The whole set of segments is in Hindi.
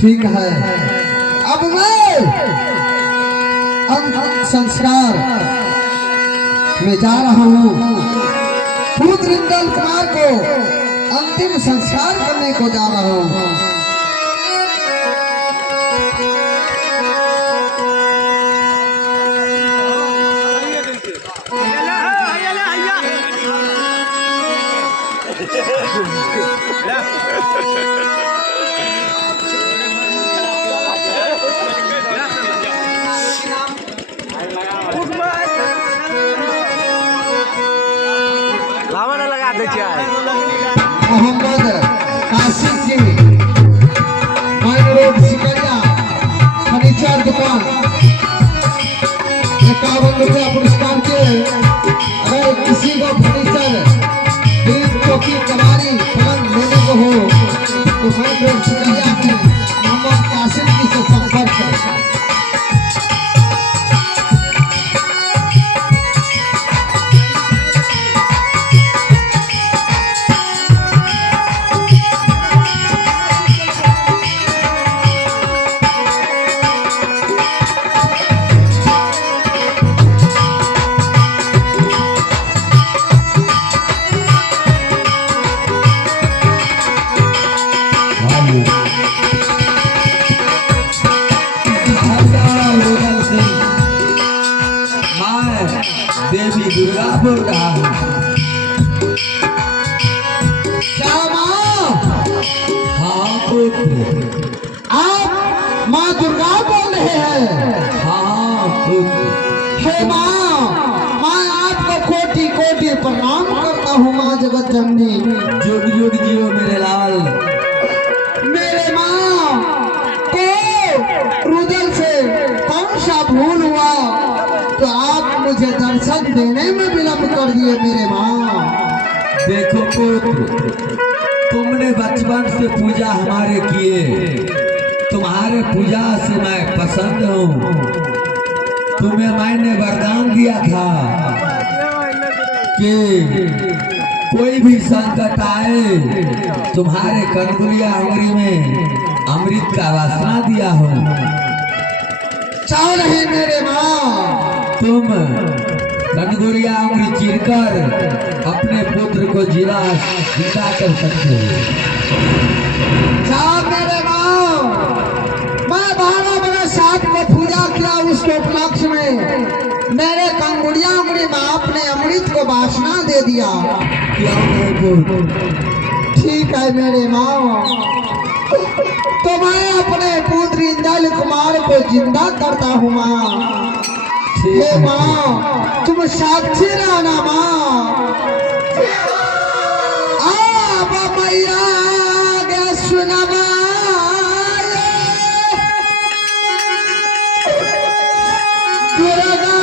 ठीक है। अब मैं अंतिम संस्कार में जा रहा हूँ। पुत्र इंदल कुमार को अंतिम संस्कार करने को जा रहा हूँ। मोहम्मद कासिम जी माइन रोड सिकरिया फर्नीचर दुकान 51 रुपया पुरस्कार के। अगर किसी को फर्नीचर फ्रिज चौकी कबाड़ी पलंग लेने को हो तो माइन रोड सिकरिया में मोहम्मद कासिम जी से संपर्क करें। देवी दुर्गा बोल रहा हूँ। क्या माँ? हाँ पुत्र। आप माँ दुर्गा बोल रहे हैं? हाँ पुत्र। हे माँ, मैं आपको कोटि कोटि प्रणाम करता हूँ माँ जगत जननी। जुग जुग जियो मेरे लाल। मेरे माँ को रुदल से कौन सा भूल हुआ तो आप मुझे दर्शन देने में विलंब कर दिए मेरे माँ। देखो पुत्र, तुमने बचपन से पूजा हमारे किए, तुम्हारे पूजा से मैं पसंद हूँ। तुम्हें मैंने वरदान दिया था कि कोई भी संकट आए तुम्हारे कनगुलिया उंगली में अमृत का वासना दिया हूँ। चाह रहे मेरे माँ तुम कनगुरिया अमृत चीरकर अपने पुत्र को जिंदा कर सकते हो। चाह मेरे माँ, मैं 12 बरस आपको पूजा किया, उसके उपलक्ष्य में मेरे कंगुड़िया अंगुड़ी में आपने अमृत को वासना दे दिया। क्या ठीक है मेरे माँ, तो मैं अपने पुत्र इंद्र कुमार को जिंदा करता हूँ माँ। हे माँ तुम साक्षी रहना माँ। अब मैया गे सुनवा दुर्गा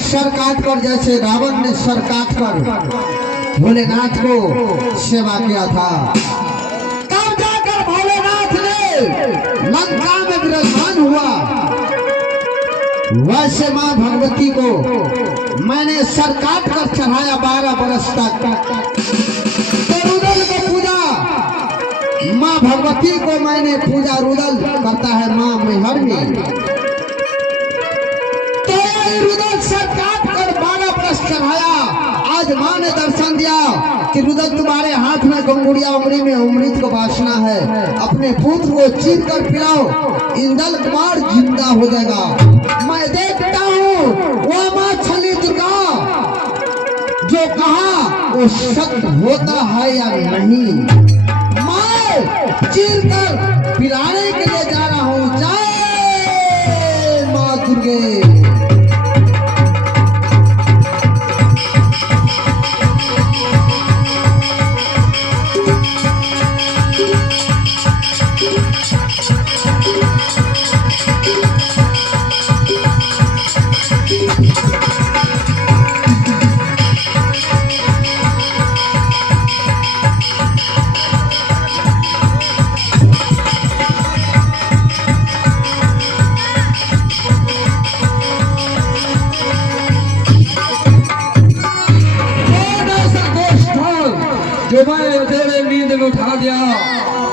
सर काट कर, जैसे रावण ने सर काट कर भोलेनाथ को सेवा किया था, तब जाकर भोलेनाथ ने लंका में विराजमान हुआ। वैसे माँ भगवती को मैंने सर काट कर चढ़ाया 12 बरस तक। तो रुदल को पूजा, माँ भगवती को मैंने पूजा, रुदल करता है माँ मैहर में। तो रुदल सर काट कर 12 बरस चढ़ाया। आज माँ ने दर्शन दिया कि रुदल तुम्हारे हाथ में गंगुड़िया, उंगली में अमृत को वासना है, अपने पुत्र को चीर कर पिलाओ, इंदल कुमार जिंदा हो जाएगा। मैं देखता हूँ वो माँ छली दुर्गा जो कहा वो सत्य होता है या नहीं। मैं चीर कर पिलाने के लिए जा रहा हूँ। जय माँ दुर्गे। जो मैं तेरे नींद में उठा दिया,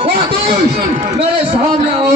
वो तुम मेरे सामने आओ।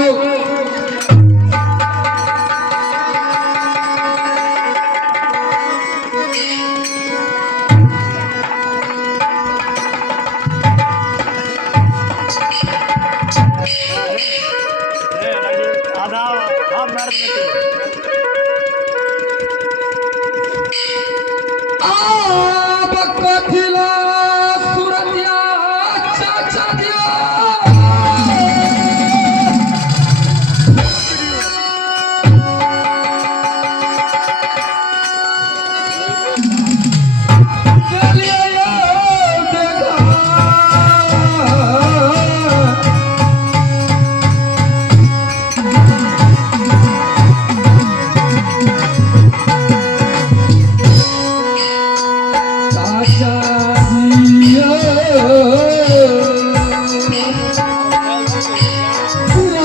पूरा